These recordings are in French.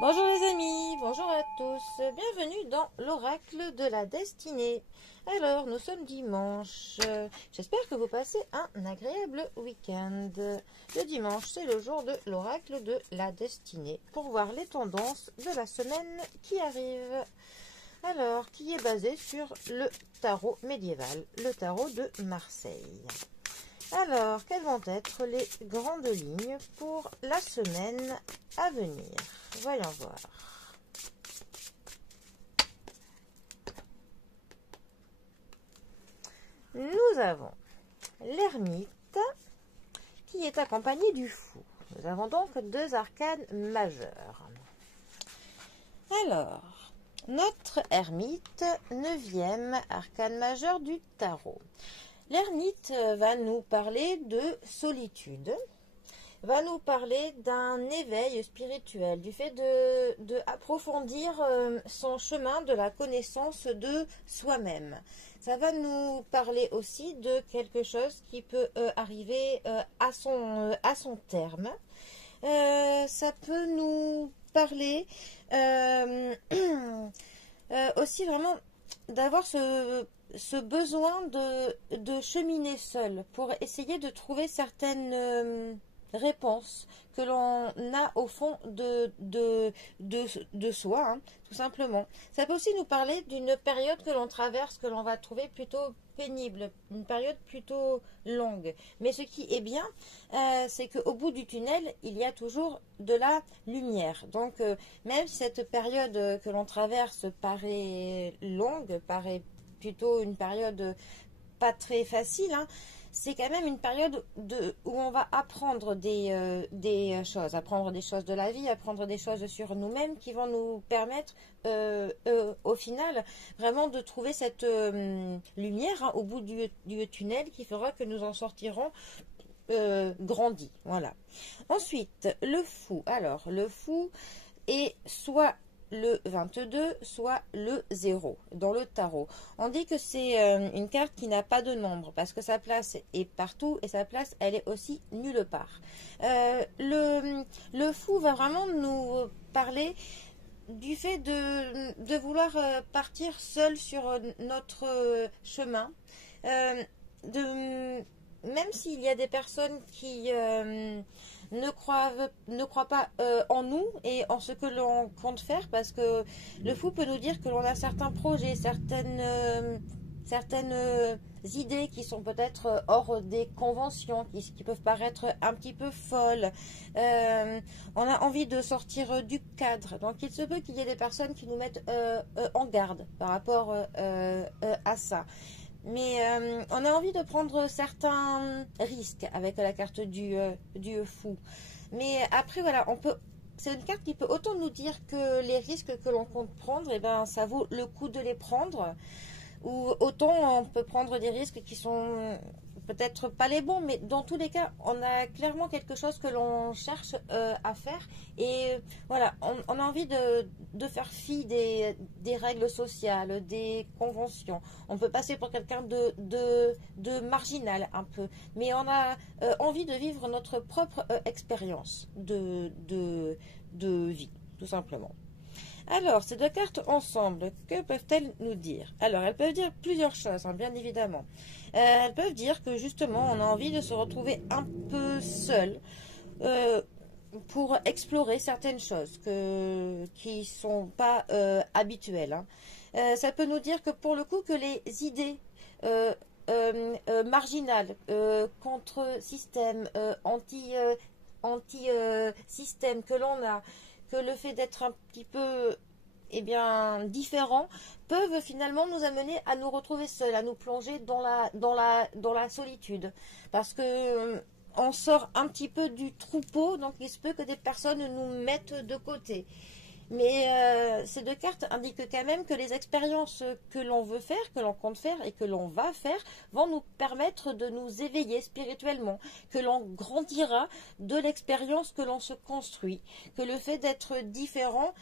Bonjour les amis, bonjour à tous, bienvenue dans l'oracle de la destinée. Alors, nous sommes dimanche, j'espère que vous passez un agréable week-end. Le dimanche, c'est le jour de l'oracle de la destinée, pour voir les tendances de la semaine qui arrive. Alors, qui est basé sur le tarot médiéval, le tarot de Marseille. Alors, quelles vont être les grandes lignes pour la semaine à venir? Voyons voir. Nous avons l'ermite qui est accompagné du fou. Nous avons donc deux arcanes majeures. Alors, notre ermite, 9e arcane majeur du tarot. L'ermite va nous parler de solitude, va nous parler d'un éveil spirituel, du fait de approfondir son chemin de la connaissance de soi-même. Ça va nous parler aussi de quelque chose qui peut arriver à son terme. Ça peut nous parler aussi vraiment d'avoir ce besoin de cheminer seul pour essayer de trouver certaines réponses que l'on a au fond de soi, hein, tout simplement. Ça peut aussi nous parler d'une période que l'on traverse, que l'on va trouver plutôt pénible, une période plutôt longue. Mais ce qui est bien, c'est qu'au bout du tunnel, il y a toujours de la lumière. Donc, même si cette période que l'on traverse paraît longue, paraît plutôt une période pas très facile, hein, c'est quand même une période où on va apprendre des choses, apprendre des choses de la vie, apprendre des choses sur nous-mêmes qui vont nous permettre au final vraiment de trouver cette lumière, hein, au bout du tunnel qui fera que nous en sortirons grandis. Voilà. Ensuite, le fou. Alors, le fou est soit le 22, soit le 0 dans le tarot. On dit que c'est une carte qui n'a pas de nombre parce que sa place est partout et sa place, elle est aussi nulle part. Le fou va vraiment nous parler du fait de vouloir partir seul sur notre chemin. Même s'il y a des personnes qui ne croient pas en nous et en ce que l'on compte faire, parce que le fou peut nous dire que l'on a certains projets, certaines idées qui sont peut-être hors des conventions, qui peuvent paraître un petit peu folles. On a envie de sortir du cadre. Donc il se peut qu'il y ait des personnes qui nous mettent en garde par rapport à ça. Mais on a envie de prendre certains risques avec la carte du fou. Mais après, voilà, c'est une carte qui peut autant nous dire que les risques que l'on compte prendre, eh ben, ça vaut le coup de les prendre. Ou autant on peut prendre des risques qui sont peut-être pas les bons, mais dans tous les cas, on a clairement quelque chose que l'on cherche à faire. Et voilà, on a envie de faire fi des règles sociales, des conventions. On peut passer pour quelqu'un de marginal un peu, mais on a envie de vivre notre propre expérience de vie, tout simplement. Alors, ces deux cartes ensemble, que peuvent-elles nous dire? Alors, elles peuvent dire plusieurs choses, hein, bien évidemment. Elles peuvent dire que justement, on a envie de se retrouver un peu seul pour explorer certaines choses qui ne sont pas habituelles, hein. Ça peut nous dire que pour le coup, que les idées marginales, contre-système, anti-système que l'on a, que le fait d'être un petit peu différent peuvent finalement nous amener à nous retrouver seuls, à nous plonger dans la solitude. Parce que on sort un petit peu du troupeau, donc il se peut que des personnes nous mettent de côté. Mais ces deux cartes indiquent quand même que les expériences que l'on veut faire, que l'on compte faire et que l'on va faire vont nous permettre de nous éveiller spirituellement, que l'on grandira de l'expérience que l'on se construit, que le fait d'être différent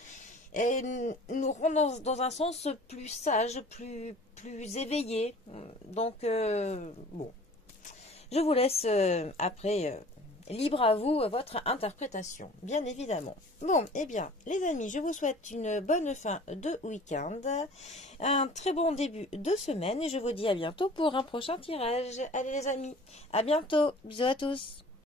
nous rend dans un sens plus sage, plus éveillé. Donc, bon, je vous laisse après libre à vous, votre interprétation, bien évidemment. Bon, eh bien, les amis, je vous souhaite une bonne fin de week-end, un très bon début de semaine et je vous dis à bientôt pour un prochain tirage. Allez les amis, à bientôt, bisous à tous.